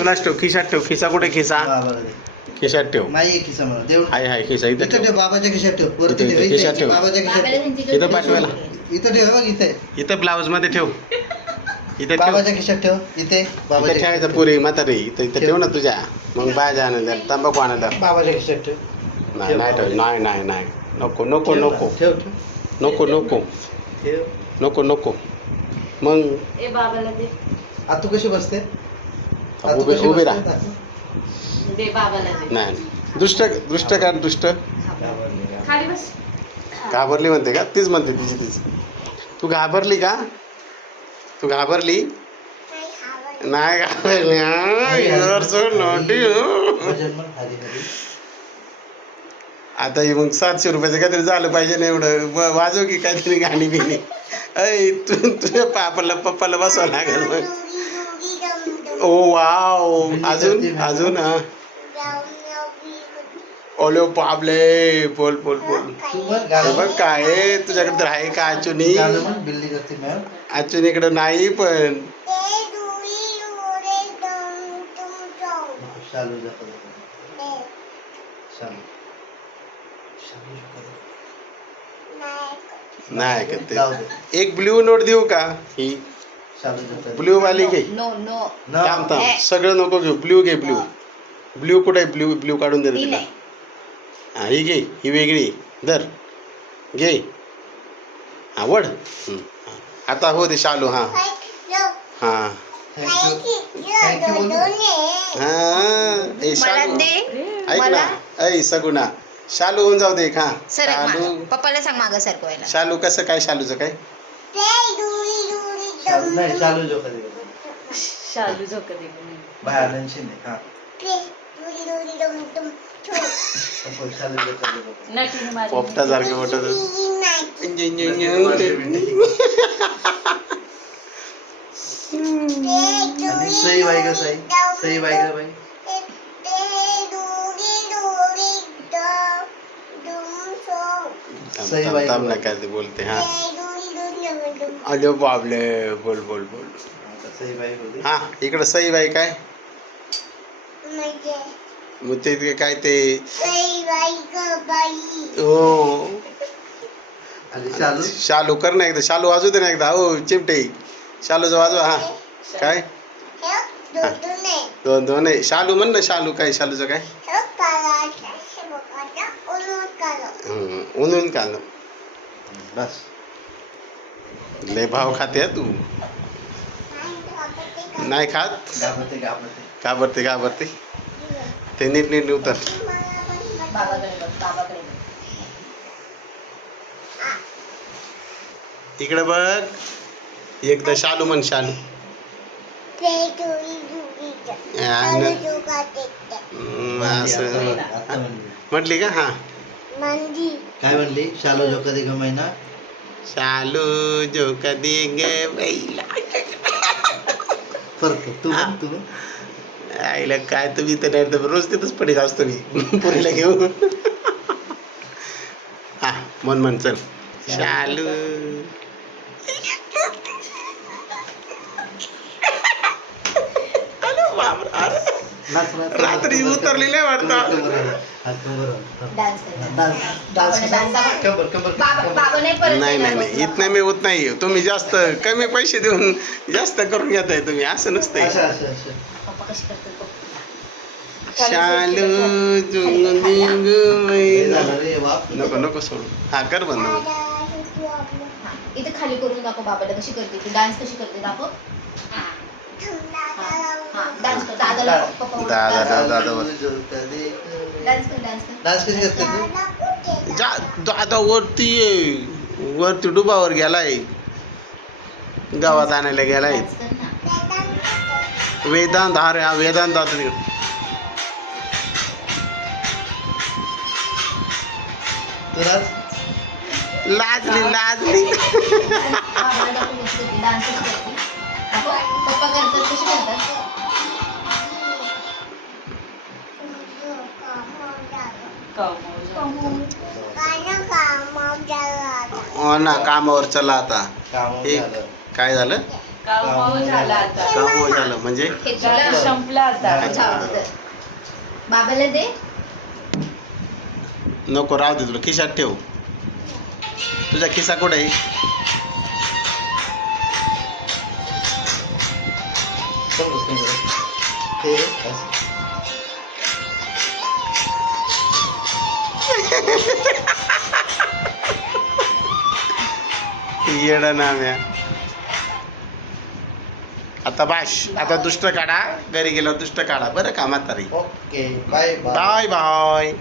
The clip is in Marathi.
तुलाच ठेव, खिशात ठेव. खिसा कुठे? खिसा बाबाला दे. खिशात ठेव. नाही आहे खिसा मला देऊ. हाय खिसा इथं इथं ठेव. ठेव, बाबाच्या खिशात ठेव. वरती इथं, ठेव, इथं खिशात इथं ठेव. बाबाच्या खिशात बाबाला ठेव. त्यांच्या इथं पाठवायला. इथं ठेव बघ, इथे इथं ब्लाऊज मध्ये ठेव. इथं ठेव. बाबाच्या खिशात ठेव. इथे इथं बाबाच्या ठेवायचं खिशात ठेव. पुरी म्हातारी. इथं ठेव ना तुझ्या. मग बाजा आणायला तंबाखू आणायला. बाबाच्या खिशात ठेव. नाही नाही ठेव. नाही नको नको ठेव ना, नको ठेव ठेव नको नको ठेव. नको नको. मग ए बाबाला दे. आतू कशी बसते? आतू उभी कशी उभी बसते? राहा. दे बाबाला दे. नाही दुष्ट दुष्ट का दुष्ट खाली बस. घाबरली म्हणते का? तीच म्हणते तीच. तू घाबरली का? तू घाबरली? नाही घाबरली. You're so naughty. भजन म्हण, हरी हरी. आता हे मग 700 रुपयाचं काहीतरी झालं पाहिजे ना एवढं. वाजव की काहीतरी गाणी बिणी. ऐ तुझ्या पप्पाला बसवावं लागेल मग. ओ वाव. अजून हा. ओले पाबले. बोल तू म्हण हे गाणं बघ म्हण. काय आहे, तुझ्याकडे तर आहे का अचुनी? गाणं म्हण, बिल्ली करते मॅम. अचुनीकडे नाही पण. शालू जपा शालू शालू जपा. नाही का जाऊ दे. ते. एक ब्ल्यू नोट देऊ का? ही शालू जपा. ब्ल्यू वाली घे. No no. थांब सगळं नको घेऊ. ब्ल्यू घे. ब्ल्यू कुठे आहे? ब्ल्यू काढून दे तिला. हा ही घे. ही वेगळी धर. घे. हा वड. आता हो दे शालू. हा हा थँक्यू बोल. हा. ए मला शालू दे. ऐक ना. ऐ सगुणा शालू होऊन जाऊ दे. एक. हा शालू. पप्पाला सांग मागं सरकवायला. शालू कसं काय? शालूचं काय? शालू नाही, शालू जपा दे. शालू झोका दे. बाय आनंद शिंदे. हा शालू जपा दे. नटीने माझी. पोपटासारखं वाटत. आणि सई बाई का सई? सई बाई का बाई? सई बाई थांब ना काय ते बोलते. हा अरे बाबले. बोल आता सई बाई होती. हा इकडं सई बाई काय? मग ते इतके काय ते? हो आणि शालू शालू कर ना एकदा. शालू वाजू दे ना एकदा. हो चिमटे शालूचं वाजवा. हा काय? दोन आहे. शालू म्हण ना. शालू काय? शालूचं काय? ऊन काल. बस. लय भाव खाते तू. नाही खात. घाबरते. घाबरते. ते नीट उतर. बाबाकडे बघ. बाबाकडे बघ. इकडे बघ. एकदा शालू म्हण. शालू असं आता म्हणली. म्हटली का? हा काय म्हणली? शालू जो कधी ग महिना. शालू जो कधी गे बैला. परफेक्ट. तू म्हण, तू म्हण. आईला काय तुम्ही तर नाही तर रोज तिथंच पडीत असतो मी पुरीला घेऊन. हा म्हण चल. शालू नाच, नाच. रात्री उतरलेलं आहे वाटतं. डान्स कर. डान्स बाबाने डान्स कंबर कंबर बाबाने परत नाही इथं मी होत नाही. तुम्ही जास्त कमी पैसे देऊन जास्त करून घेताय तुम्ही. असं नसतंय. असं पप्पा कशी करतात बघ. शालू जुंग मैना. रे बाप. नको सोडू. हा कर बंद. हा, इथे खाली करून दाखव बाबाला कशी करते ती. डान्स कशी करते दाखव. हा डान्स कर. दादाला पप्पा दादा डान्स कर. डान्स कशी करते तू? दादा वरती ये. वरती डुबावर गेलाय. गावात आणायला गेलाय. डान्स कर ना. वेदांत. हा रे हा वेदांत. तू नाच. लाजली बाबाला दाखव कशी करते. डान्स कशी करते दाखव. पप्पा करतात कशी करतात. हो ना कामावर चला आता. काम एक झालं. काय झालं? कामवाव झाला आता. काम झालं म्हणजे हे झालं, तुला संपलं आता. जाऊ दे तर. बाबाला दे. नको राहू दे तुला खिशात ठेव. तुझा खिसा कुठे आहे? ते असं. येडा नाम्या. आता बाश आता दुष्ट काढा, घरी गेल्यावर दुष्ट काढा बरं का म्हातारी. Okay bye bye bye bye.